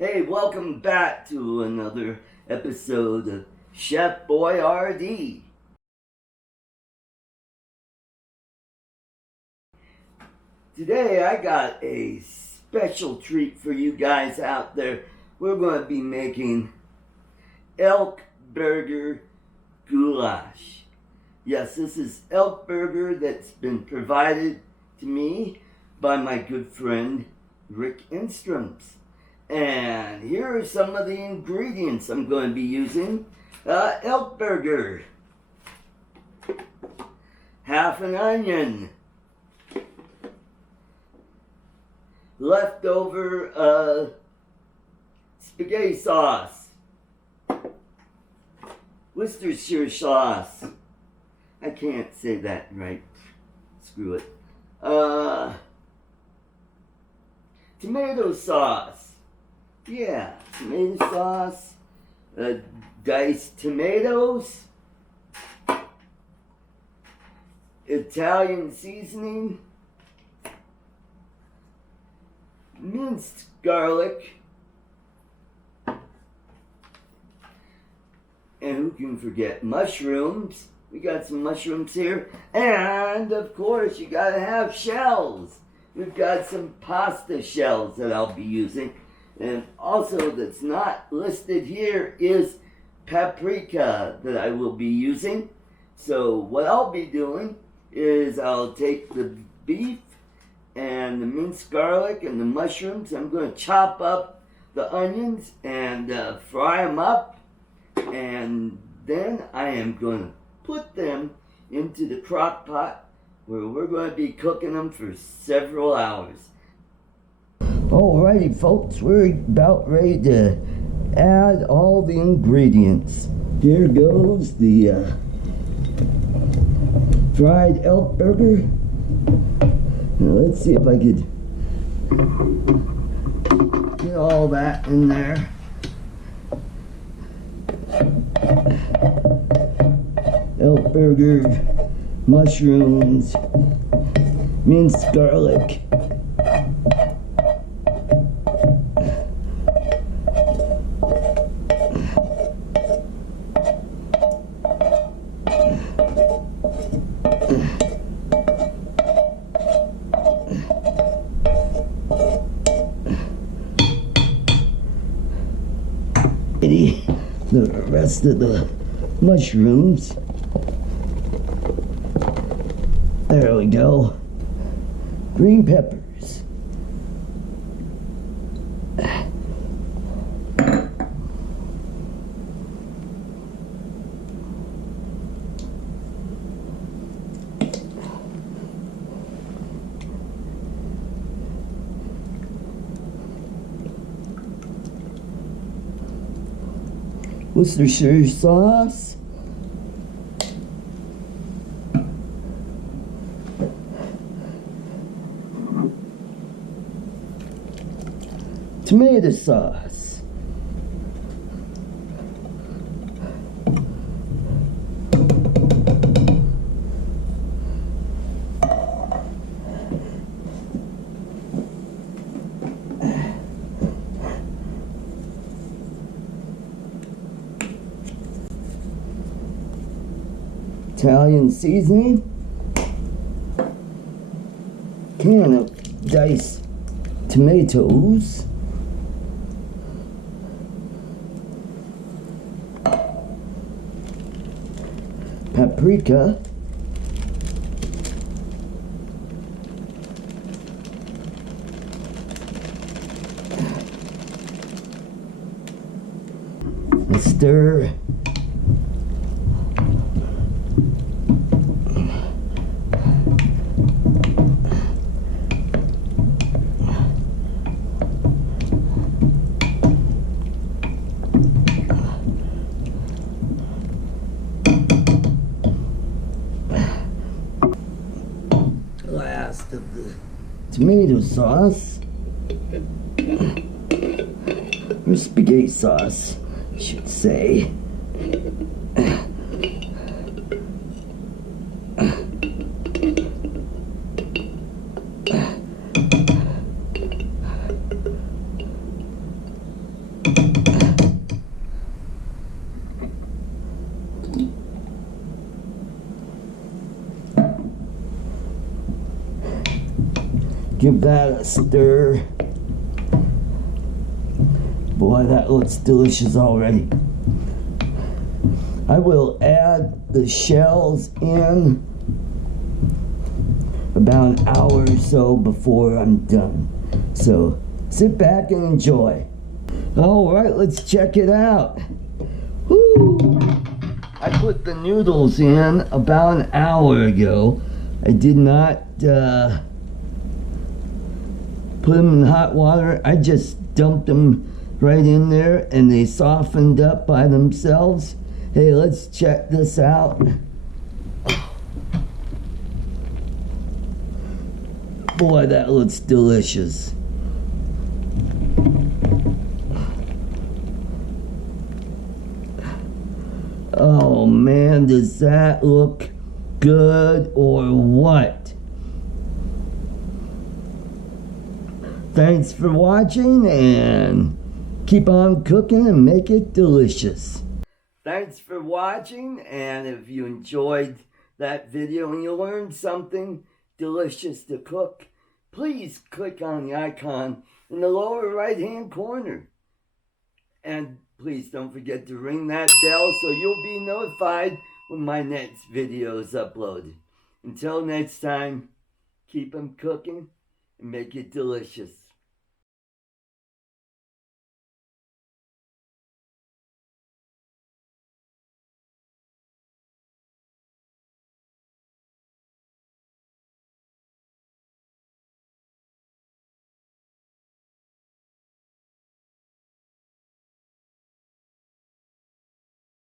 Hey, welcome back to another episode of Chef Boy Artie. Today I got a special treat for you guys out there. We're going to be making elk burger goulash. Yes, this is elk burger that's been provided to me by my good friend Rick Instroms. And here are some of the ingredients I'm going to be using. Elk burger, half an onion, leftover spaghetti sauce, Worcestershire sauce. I can't say that right. Screw it. Tomato sauce. Yeah, tomato sauce, diced tomatoes, Italian seasoning, minced garlic, and who can forget mushrooms? We got some mushrooms here, and of course you gotta have shells. We've got some pasta shells that I'll be using. And also that's not listed here is paprika that I will be using. So what I'll be doing is I'll take the beef and the minced garlic and the mushrooms. I'm going to chop up the onions and fry them up. And then I am going to put them into the crock pot where we're going to be cooking them for several hours. Alrighty folks, we're about ready to add all the ingredients. Here goes the fried elk burger. Now let's see if I could get all that in there. Elk burger, mushrooms, minced garlic. The rest of the mushrooms. There we go. Green peppers. Worcestershire sauce, tomato sauce, Italian seasoning, can of diced tomatoes, paprika, stir. Last of the tomato sauce, or spaghetti sauce, I should say. Give that a stir. Boy, that looks delicious already. I will add the shells in about an hour or so before I'm done. So sit back and enjoy. All right, let's check it out. Woo! I put the noodles in about an hour ago. I did not put them in hot water. I just dumped them right in there and they softened up by themselves. Hey, let's check this out. Boy, that looks delicious. Oh man, does that look good or what? Thanks for watching and keep on cooking and make it delicious. Thanks for watching, and if you enjoyed that video and you learned something delicious to cook, please click on the icon in the lower right hand corner. And please don't forget to ring that bell so you'll be notified when my next video is uploaded. Until next time, keep them cooking and make it delicious.